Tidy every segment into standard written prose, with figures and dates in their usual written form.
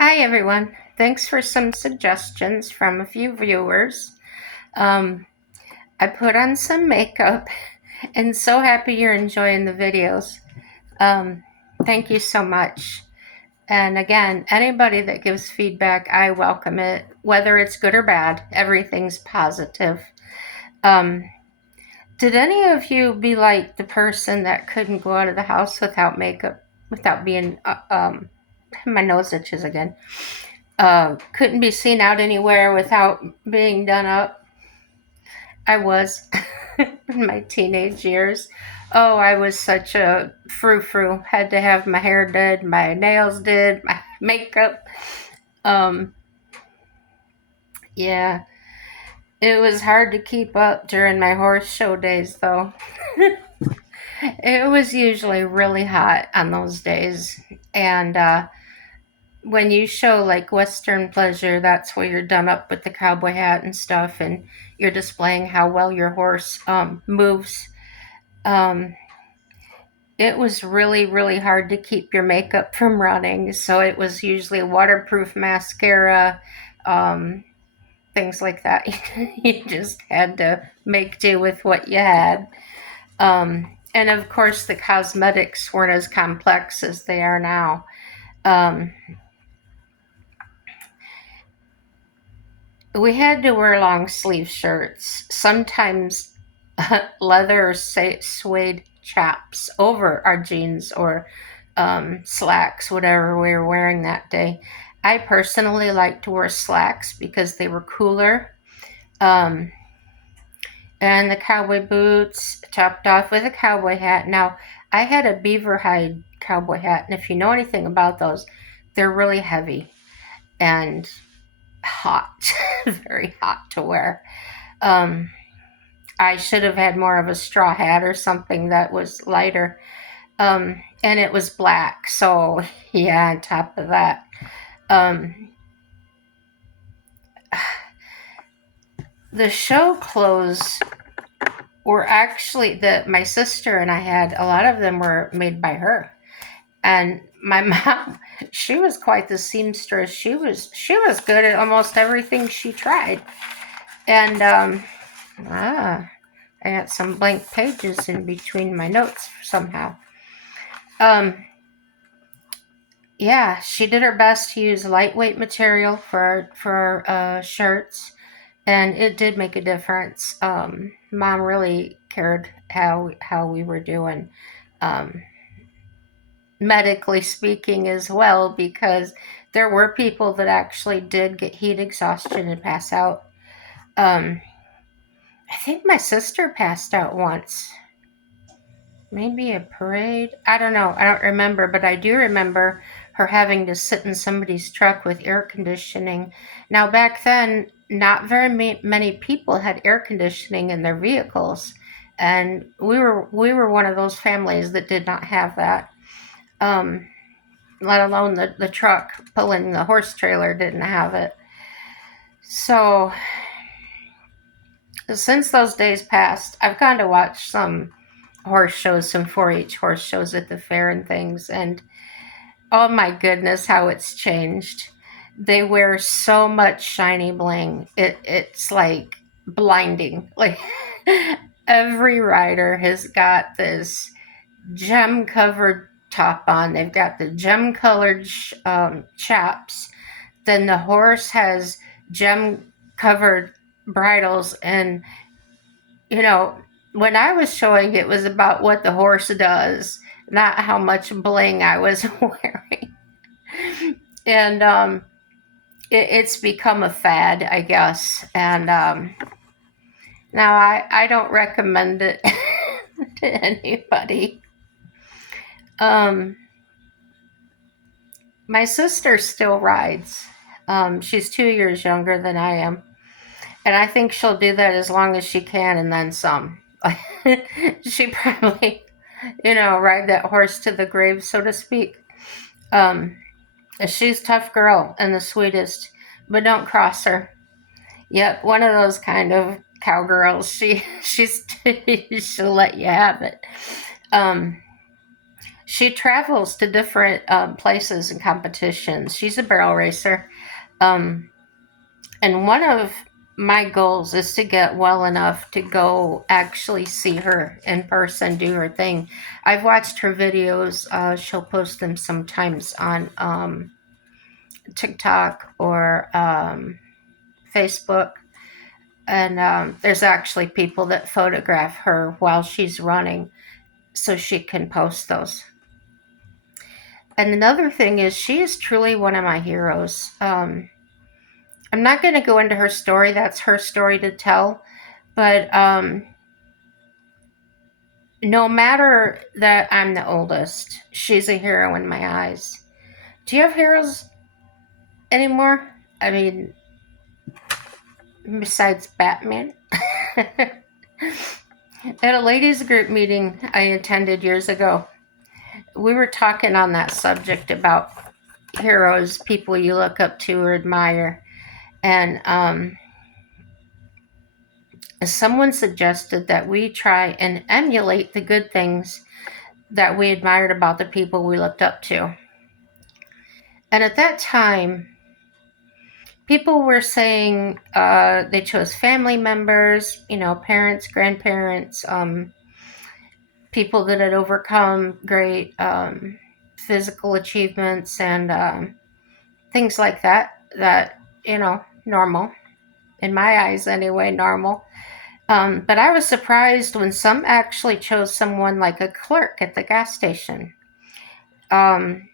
Hi, everyone. Thanks for some suggestions from a few viewers. Um, I put on some makeup and so happy you're enjoying the videos. Um, Thank you so much. And again, anybody that gives feedback, I welcome it, whether it's good or bad. Everything's positive. Um, did any of you be like the person that couldn't go out of the house without makeup, without being, my nose itches again? Couldn't be seen out anywhere without being done up. I was in my teenage years. Oh, I was such a frou frou. Had to have my hair did, my nails did, my makeup. Um, yeah, it was hard to keep up during my horse show days, though. It was usually really hot on those days, and when you show like Western pleasure, that's where you're done up with the cowboy hat and stuff, and you're displaying how well your horse moves. Um, it was really, really hard to keep your makeup from running, so it was usually waterproof mascara, um, things like that. You just had to make do with what you had. And of course, the cosmetics weren't as complex as they are now. Um, we had to wear long sleeve shirts, sometimes leather or suede chaps over our jeans or slacks, whatever we were wearing that day. I personally like to wear slacks because they were cooler. Um, and the cowboy boots topped off with a cowboy hat. Now, I had a beaver hide cowboy hat, and if you know anything about those, they're really heavy and hot, very hot to wear. Um, I should have had more of a straw hat or something that was lighter. And it was black. So, yeah, on top of that. Um, the show clothes were actually that my sister and I had, a lot of them were made by her. And my mom, she was quite the seamstress. She was good at almost everything she tried. And I got some blank pages in between my notes somehow. Um, yeah, she did her best to use lightweight material for shirts, and it did make a difference. Mom really cared how we were doing, um, medically speaking as well, because there were people that actually did get heat exhaustion and pass out. Um, I think my sister passed out once. Maybe a parade. I don't know. I don't remember, but I do remember her having to sit in somebody's truck with air conditioning. Now, back then, not very many people had air conditioning in their vehicles, and we were one of those families that did not have that. Um, let alone the truck pulling the horse trailer didn't have it. So, since those days passed, I've gone to watch some horse shows, some 4-H horse shows at the fair and things, and oh my goodness, how it's changed. They wear so much shiny bling. It's like blinding. Like every rider has got this gem covered top on. They've got the gem colored chaps. Then the horse has gem covered bridles. And, you know, when I was showing, it was about what the horse does, not how much bling I was wearing. And it's become a fad, I guess. And now I don't recommend it to anybody. Um, my sister still rides. She's 2 years younger than I am. And I think she'll do that as long as she can and then some. She probably, ride that horse to the grave, so to speak. Um, she's a tough girl and the sweetest, but don't cross her. Yep, one of those kind of cowgirls. She's she'll let you have it. Um, She travels to different places and competitions. She's a barrel racer. Um, and one of my goals is to get well enough to go actually see her in person, do her thing. I've watched her videos. She'll post them sometimes on TikTok or Facebook. And there's actually people that photograph her while she's running so she can post those. And another thing is, she is truly one of my heroes. I'm not going to go into her story, that's her story to tell. But no matter that I'm the oldest, she's a hero in my eyes. Do you have heroes anymore? I mean, besides Batman? At a ladies' group meeting I attended years ago, we were talking on that subject about heroes, people you look up to or admire. And someone suggested that we try and emulate the good things that we admired about the people we looked up to. And at that time, people were saying they chose family members, parents, grandparents, people that had overcome great physical achievements and things like that, normal. In my eyes, anyway, normal. But I was surprised when some actually chose someone like a clerk at the gas station um,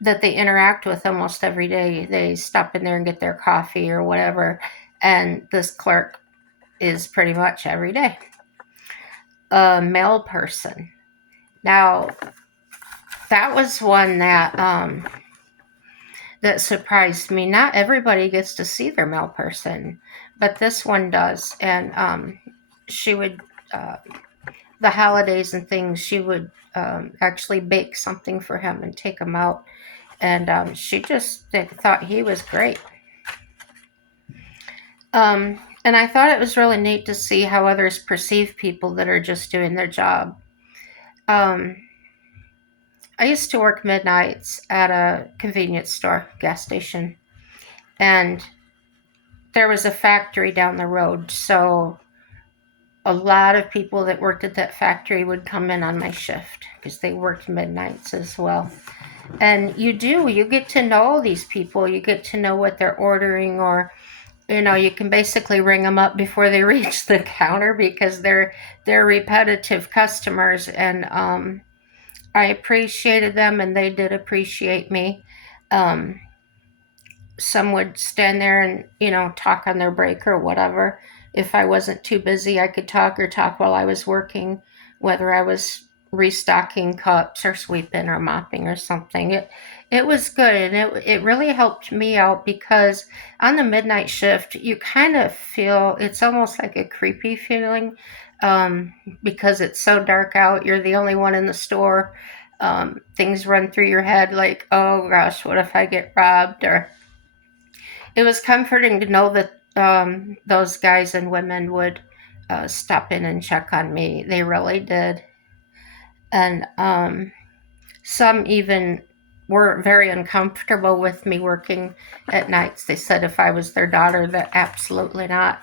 that they interact with almost every day. They stop in there and get their coffee or whatever, and this clerk is pretty much every day. A male person. Now, that was one that surprised me. Not everybody gets to see their male person, but this one does. And she would, the holidays and things, she would actually bake something for him and take him out. And she just thought he was great. And I thought it was really neat to see how others perceive people that are just doing their job. Um, I used to work midnights at a convenience store, gas station, and there was a factory down the road. So a lot of people that worked at that factory would come in on my shift because they worked midnights as well. And you get to know these people, you get to know what they're ordering, or you can basically ring them up before they reach the counter because they're repetitive customers. And I appreciated them and they did appreciate me. um, some would stand there and talk on their break or whatever. If I wasn't too busy, I could talk or talk while I was working, whether I was restocking cups or sweeping or mopping or something. It was good, and it really helped me out because on the midnight shift you kind of feel, it's almost like a creepy feeling, because it's so dark out. You're the only one in the store. Things run through your head like, oh gosh, what if I get robbed? Or it was comforting to know that those guys and women would stop in and check on me. They really did. And some even were very uncomfortable with me working at nights. They said if I was their daughter, that absolutely not.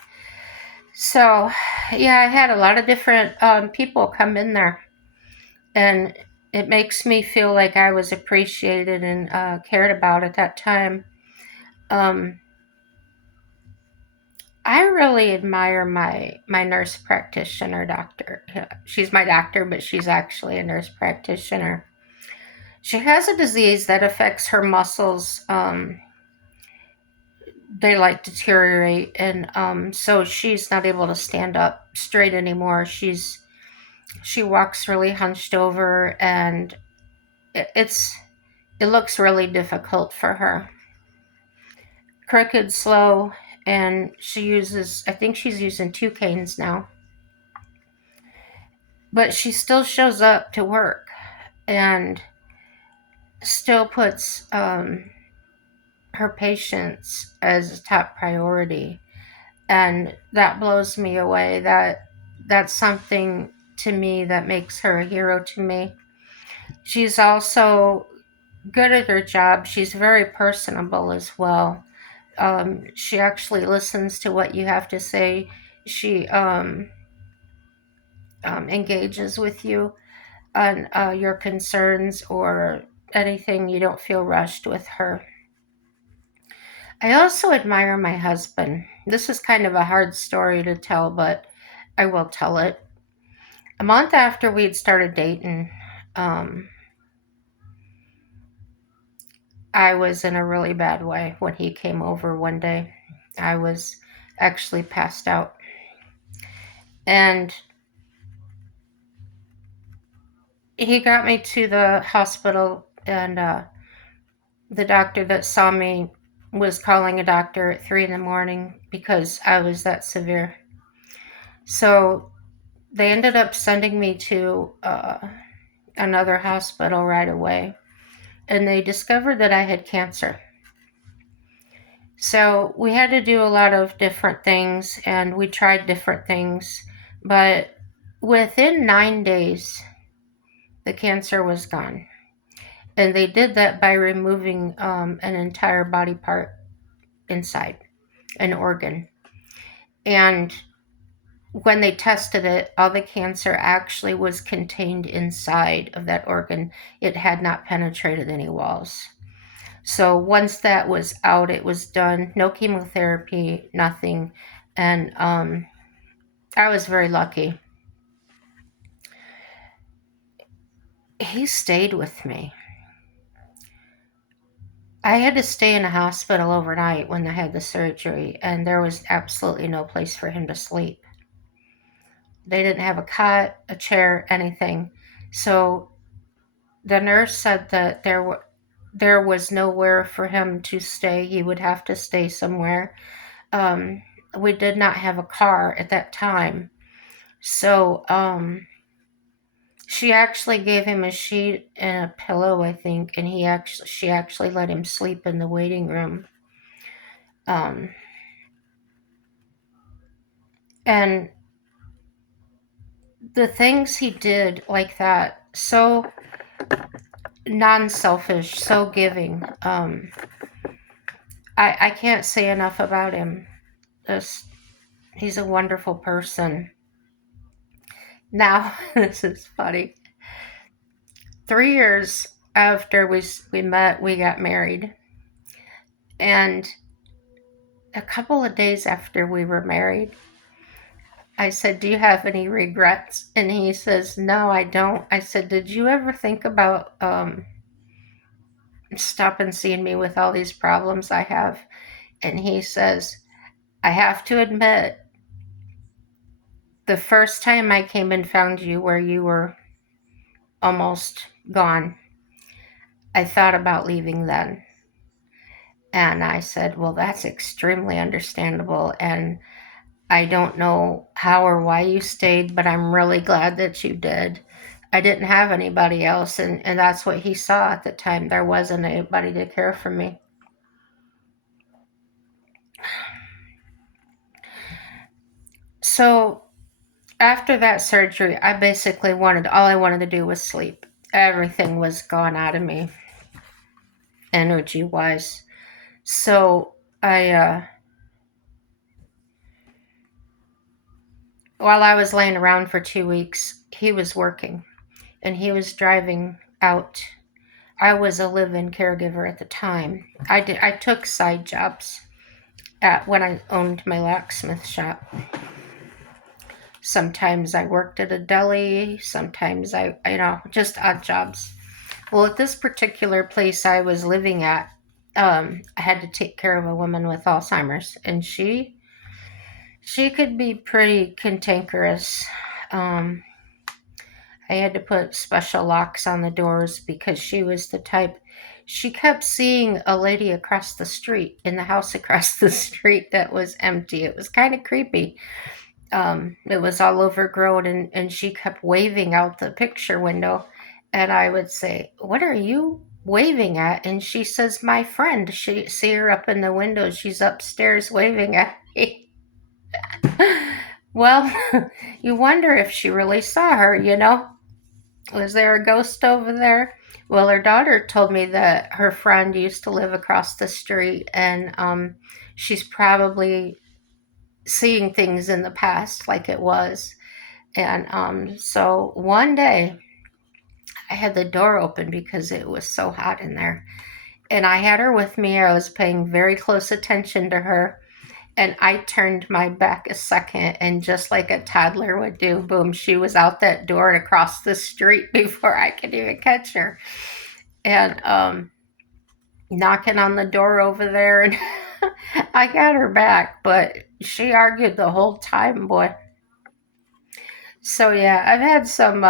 So, yeah, I had a lot of different people come in there, and it makes me feel like I was appreciated and cared about at that time. Um, I really admire my nurse practitioner doctor. She's my doctor, but she's actually a nurse practitioner. She has a disease that affects her muscles. They like deteriorate, and so she's not able to stand up straight anymore. She walks really hunched over, and it's it looks really difficult for her. Crooked, slow, and she uses. I think she's using two canes now, but she still shows up to work and still puts her patients as a top priority. And that blows me away. That's something to me that makes her a hero to me. She's also good at her job. She's very personable as well. She actually listens to what you have to say. She engages with you on your concerns or anything. You don't feel rushed with her. I also admire my husband. This is kind of a hard story to tell, but I will tell it. A month after we'd started dating, um, I was in a really bad way when he came over one day. I was actually passed out. And he got me to the hospital, and the doctor that saw me was calling a doctor at 3 in the morning because I was that severe. So they ended up sending me to another hospital right away, and they discovered that I had cancer. So we had to do a lot of different things, and we tried different things, but within 9 days, the cancer was gone. And they did that by removing an entire body part inside, an organ. And when they tested it, all the cancer actually was contained inside of that organ. It had not penetrated any walls. So once that was out, it was done. No chemotherapy, nothing. And I was very lucky. He stayed with me. I had to stay in a hospital overnight when I had the surgery, and there was absolutely no place for him to sleep. They didn't have a cot, a chair, anything. So the nurse said that there was nowhere for him to stay. He would have to stay somewhere. Um, we did not have a car at that time, so she actually gave him a sheet and a pillow, I think, and she actually let him sleep in the waiting room. Um, and the things he did like that, so non-selfish, so giving. I can't say enough about him. This, he's a wonderful person. Now, this is funny. 3 years after we met, we got married, and a couple of days after we were married, I said, "Do you have any regrets?" And he says, "No, I don't." I said, "Did you ever think about stop and seeing me with all these problems I have?" And he says, "I have to admit, the first time I came and found you where you were almost gone, I thought about leaving then." And I said, "Well, that's extremely understandable. And I don't know how or why you stayed, but I'm really glad that you did. I didn't have anybody else." And that's what he saw at the time. There wasn't anybody to care for me. So after that surgery, I basically all I wanted to do was sleep. Everything was gone out of me, energy wise. So while I was laying around for 2 weeks, he was working and he was driving out. I was a live-in caregiver at the time. I took side jobs at when I owned my locksmith shop. Sometimes I worked at a deli, sometimes just odd jobs. Well, at this particular place I was living at, I had to take care of a woman with Alzheimer's, and she could be pretty cantankerous. Um, I had to put special locks on the doors because she was the type. She kept seeing a lady across the street in the house across the street that was empty. It was kind of creepy. It was all overgrown, and she kept waving out the picture window. And I would say, "What are you waving at?" And she says, "My friend." She see her up in the window. She's upstairs waving at me. Well, you wonder if she really saw her, you know? Was there a ghost over there? Well, her daughter told me that her friend used to live across the street, and she's probably seeing things in the past like it was. And so one day I had the door open because it was so hot in there. And I had her with me. I was paying very close attention to her. And I turned my back a second, and just like a toddler would do, boom, she was out that door and across the street before I could even catch her. And knocking on the door over there, and I got her back, but she argued the whole time, boy. So, yeah, I've had some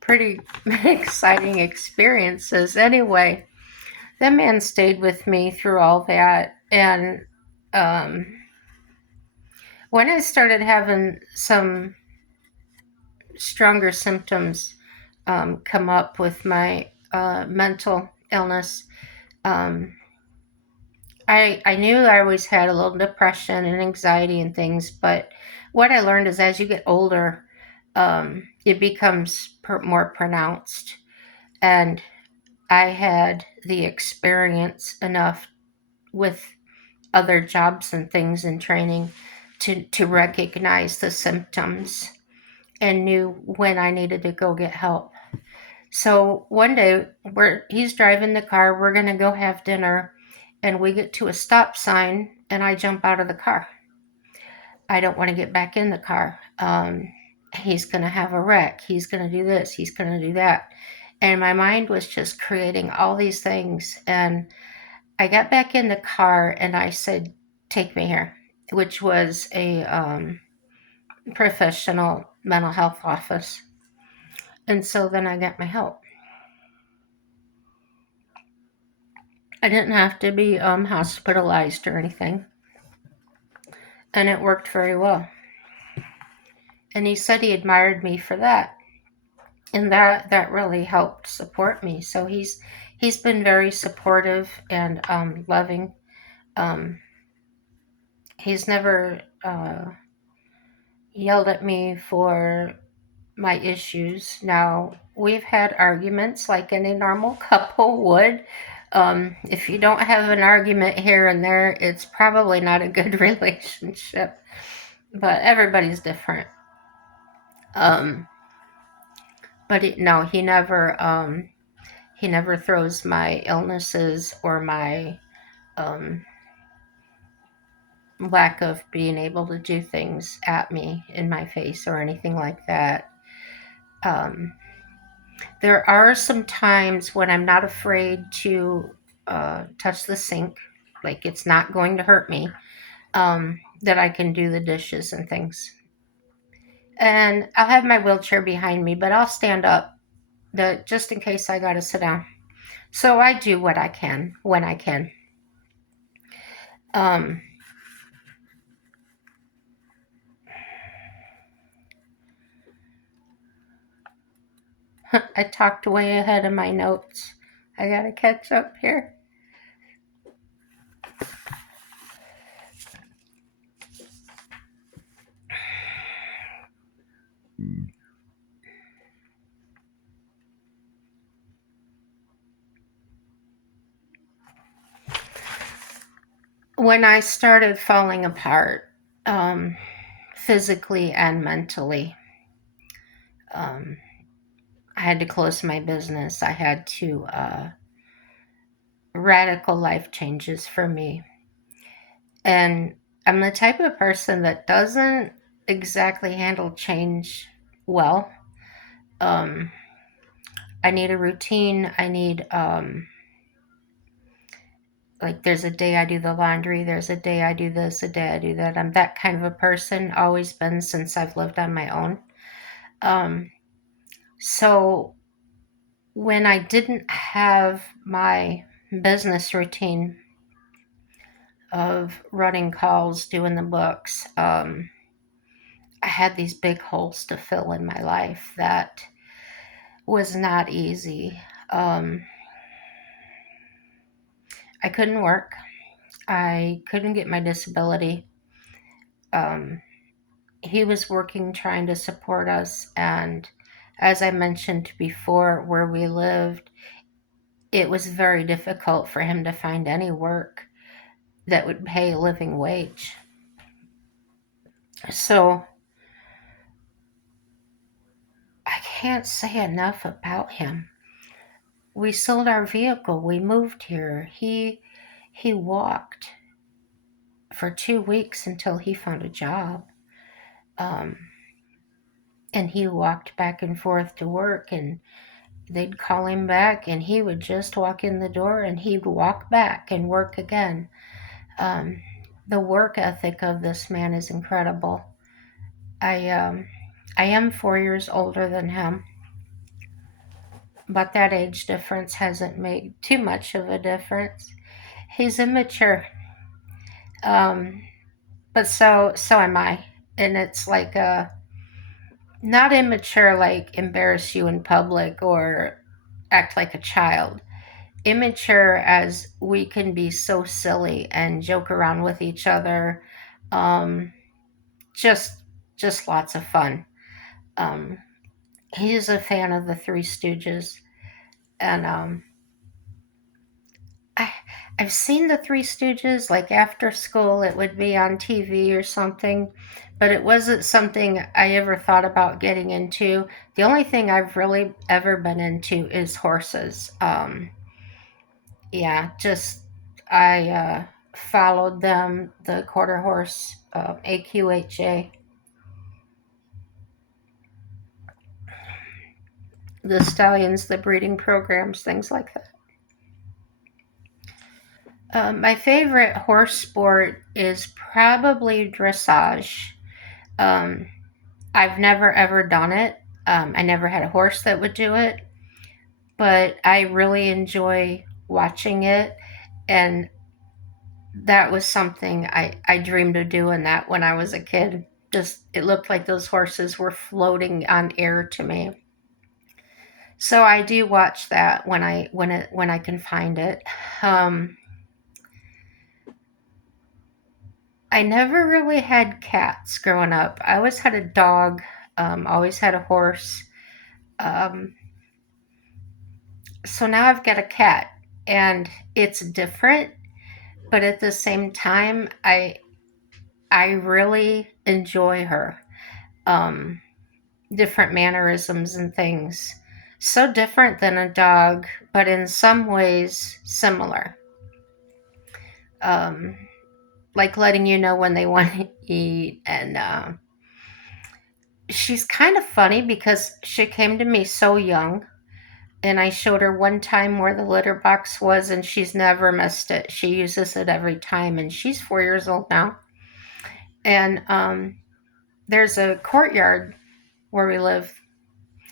pretty exciting experiences. Anyway, that man stayed with me through all that. And um, when I started having some stronger symptoms come up with my mental illness, um, I knew I always had a little depression and anxiety and things, but what I learned is as you get older, it becomes more pronounced. And I had the experience enough with other jobs and things and training to recognize the symptoms and knew when I needed to go get help. So one day he's driving the car, we're gonna go have dinner, and we get to a stop sign and I jump out of the car. I don't want to get back in the car. He's gonna have a wreck, he's gonna do this, he's gonna do that. And my mind was just creating all these things. And I got back in the car and I said, "Take me here," which was a professional mental health office. And so then I got my help. I didn't have to be hospitalized or anything. And it worked very well. And he said he admired me for that. And that really helped support me. So he's been very supportive and loving. Um, he's never yelled at me for my issues. Now, we've had arguments like any normal couple would. If you don't have an argument here and there, it's probably not a good relationship. But everybody's different. Um, but no, he never throws my illnesses or my um, lack of being able to do things at me in my face or anything like that. Um, there are some times when I'm not afraid to touch the sink, like it's not going to hurt me, that I can do the dishes and things. And I'll have my wheelchair behind me, but I'll stand up just in case I got to sit down. So I do what I can when I can. Um, I talked way ahead of my notes. I got to catch up here. When I started falling apart, um, physically and mentally, um, I had to close my business. I had to radical life changes for me. And I'm the type of person that doesn't exactly handle change well. Um, I need a routine. I need, like, there's a day I do the laundry, there's a day I do this, a day I do that. I'm that kind of a person, always been since I've lived on my own. Um, so when I didn't have my business routine of running calls, doing the books, I had these big holes to fill in my life that was not easy. Um, I couldn't work. I couldn't get my disability. Um, he was working trying to support us, and As I mentioned before, where we lived, it was very difficult for him to find any work that would pay a living wage. So I can't say enough about him. We sold our vehicle, we moved here. He walked for 2 weeks until he found a job. Um, and he walked back and forth to work, and they'd call him back, and he would just walk in the door and he'd walk back and work again. Um, the work ethic of this man is incredible. I um, I am 4 years older than him, but that age difference hasn't made too much of a difference. He's immature, um, but so am I, and it's like not immature like embarrass you in public or act like a child. Immature as we can be so silly and joke around with each other. Um, just just lots of fun. Um, he's a fan of the Three Stooges, and I, I've seen the Three Stooges like after school. It would be on TV or something, but it wasn't something I ever thought about getting into. The only thing I've really ever been into is horses. Yeah, just I followed them, the quarter horse, AQHA, the stallions, the breeding programs, things like that. My favorite horse sport is probably dressage. Um, I've never ever done it. I never had a horse that would do it, but I really enjoy watching it. And that was something I dreamed of doing that when I was a kid. Just it looked like those horses were floating on air to me. So I do watch that when I can find it. Um, I never really had cats growing up. I always had a dog, always had a horse. Um, so now I've got a cat, and it's different, but at the same time, I really enjoy her. Um, Different mannerisms and things. So different than a dog, but in some ways similar. Um, like letting you know when they want to eat. And she's kind of funny because she came to me so young. And I showed her one time where the litter box was, and she's never missed it. She uses it every time, and she's 4 years old now. And there's a courtyard where we live.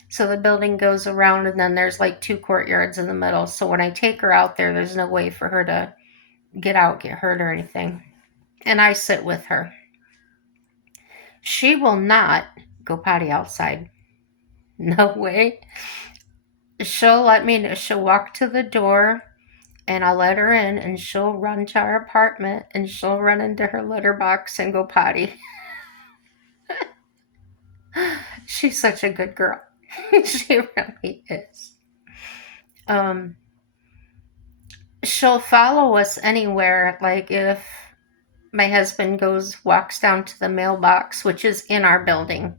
So the building goes around, and then there's like two courtyards in the middle. So when I take her out there, there's no way for her to get out, get hurt, or anything. And I sit with her. She will not go potty outside. No way. She'll walk to the door, and I'll let her in, and she'll run to our apartment, and she'll run into her litter box and go potty. She's such a good girl. She really is. Um, she'll follow us anywhere. Like if my husband walks down to the mailbox, which is in our building,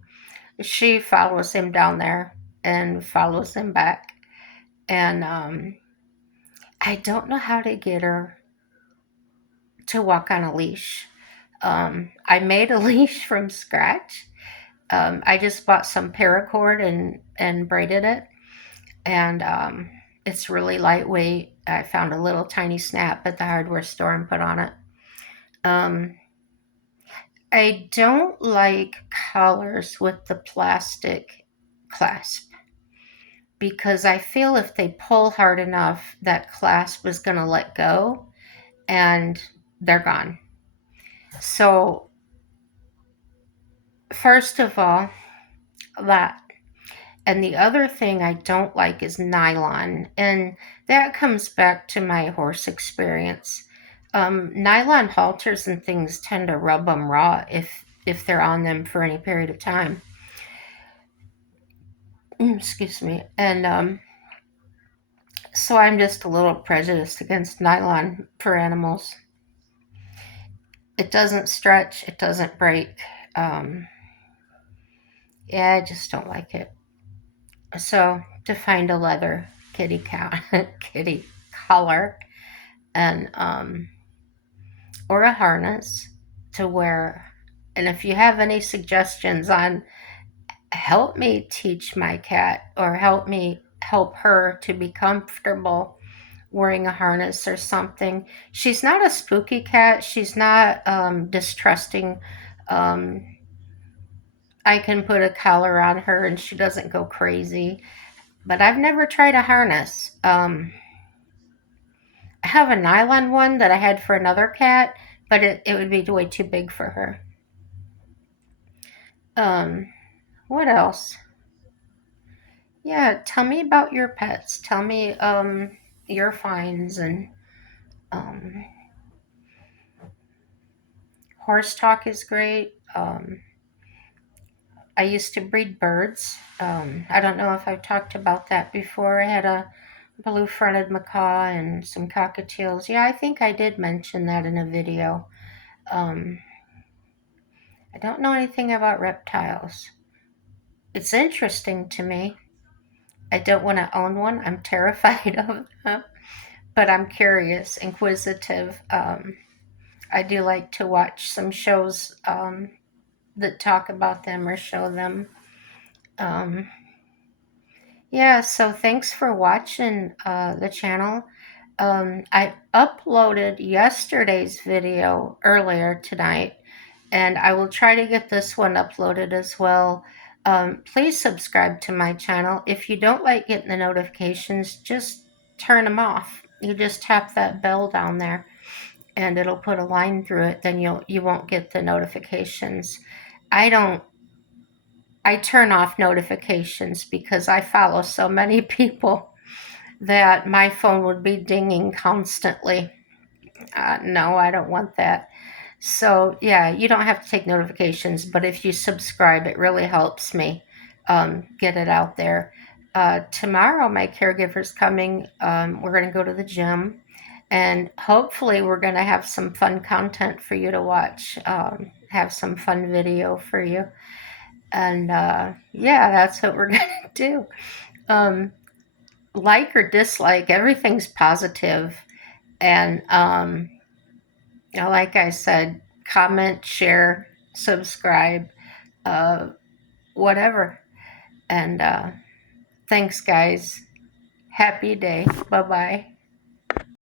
she follows him down there and follows him back. And I don't know how to get her to walk on a leash. I made a leash from scratch. I just bought some paracord and braided it, and it's really lightweight. I found a little tiny snap at the hardware store and put on it. Um, I don't like collars with the plastic clasp because I feel if they pull hard enough, that clasp is going to let go and they're gone. So, first of all, that. And the other thing I don't like is nylon. And that comes back to my horse experience. Nylon halters and things tend to rub them raw if they're on them for any period of time. Excuse me. And so I'm just a little prejudiced against nylon for animals. It doesn't stretch, it doesn't break. Um, yeah, I just don't like it. So to find a leather kitty cat, kitty collar, and or a harness to wear. And if you have any suggestions on help me teach my cat or help me help her to be comfortable wearing a harness or something. She's not a spooky cat. She's not distrusting. Um, I can put a collar on her and she doesn't go crazy. But I've never tried a harness. I have a nylon one that I had for another cat, but it would be way too big for her. Um, what else? Yeah, tell me about your pets. Tell me your finds and um, horse talk is great. I used to breed birds. I don't know if I've talked about that before. I had a blue fronted macaw and some cockatiels. Yeah, I think I did mention that in a video. Um, I don't know anything about reptiles. It's interesting to me. I don't want to own one. I'm terrified of them, but I'm curious, inquisitive. I do like to watch some shows that talk about them or show them. Um, yeah, so thanks for watching the channel. I uploaded yesterday's video earlier tonight, and I will try to get this one uploaded as well. Please subscribe to my channel. If you don't like getting the notifications, just turn them off. You just tap that bell down there and it'll put a line through it, then you won't get the notifications. I don't I turn off notifications because I follow so many people that my phone would be dinging constantly. No, I don't want that. So, yeah, you don't have to take notifications, but if you subscribe, it really helps me get it out there. Tomorrow, my caregiver's coming. We're going to go to the gym, and hopefully, we're going to have some fun content for you to watch, have some fun video for you. And yeah, that's what we're going to do. Um, like or dislike, everything's positive. And like I said, comment, share, subscribe, uh, whatever. And thanks, guys. Happy day. Bye bye.